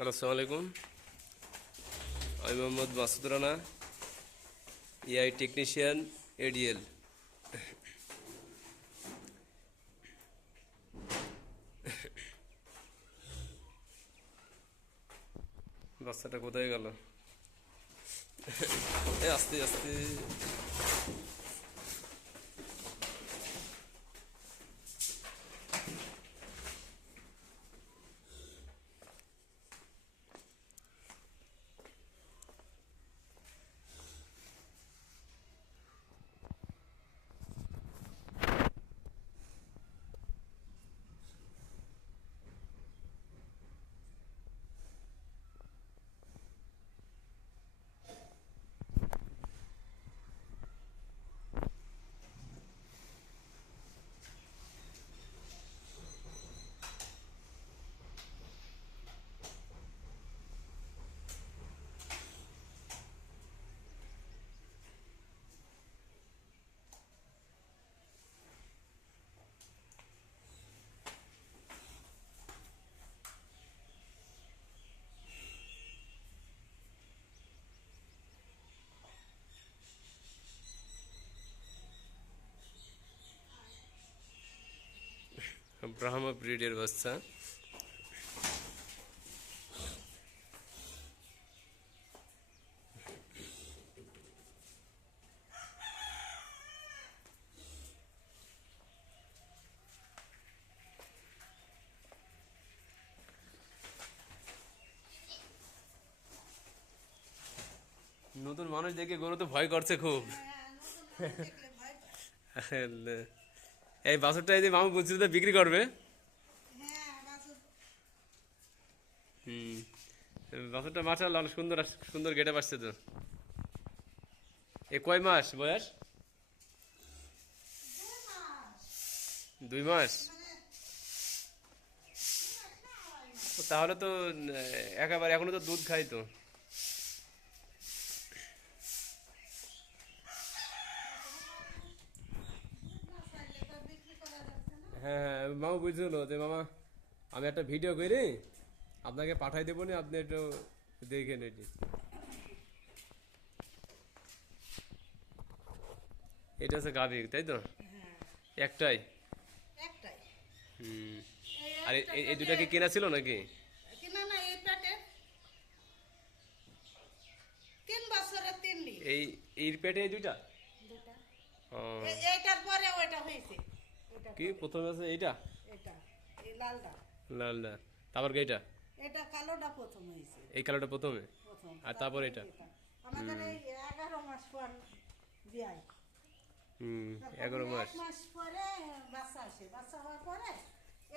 Hello আসসালামু আলাইকুম আমি Mohammad Masud Rana AI technician ADL বাচ্চাটা কোথায় গেল? আস্তে আস্তে। ব্রাহ্মা ব্রিডের বাচ্চা নতুন মানুষ দেখে গরু তো ভয় করছে খুব। এই বাছরটা এই যে মামু বলছিল তো বিক্রি করবে? হুম। বাছরটা মাসাল অনেক সুন্দর সুন্দর গেটে আসছে তো। এ কয় মাস বয়স? দুই মাস। তাহলে তো একেবারে এখনও তো দুধ খাই তো। হ্যাঁ হ্যাঁ মামা বুঝছিল যে মামা আমি একটা ভিডিও করি আপনাকে পাঠাই দেবো না আপনি একটু দেখে এটি। এটা হচ্ছে গাভি তাই তো? একটাই? একটাই। হুম। আর এই- দুটা কি কেনা ছিল নাকি? এই এই পেটে এই দুটা ও, এইটার পরে ওইটা হয়েছে। কি প্রথমে আছে এইটা? এটা এই লালটা। লালটা। তারপর কি এইটা? এটা কালোটা প্রথম হয়েছে। এই কালারটা প্রথমে? প্রথম। আর তারপর এটা? আমাদের এই এগারো মাস পর বিয়াই হুম তারপর এগারো মাস। মাস পরে বাচ্চা আসে। বাচ্চা হওয়ার পরে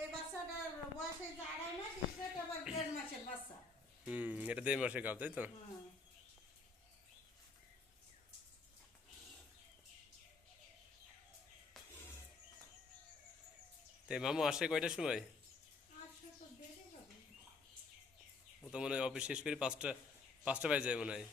এই বাচ্চাটার বয়স হয়েছে আড়াই মাস এই আবার দেড় মাসের বাচ্চা। হুম এটা দেড় মাসে গাব তাই তো? হুম। তাই মামু আসে কয়টার সময়? তো ও তো মনে হয় অফিস শেষ করে পাঁচটা পাঁচটা বাজে যায় মনে হয়।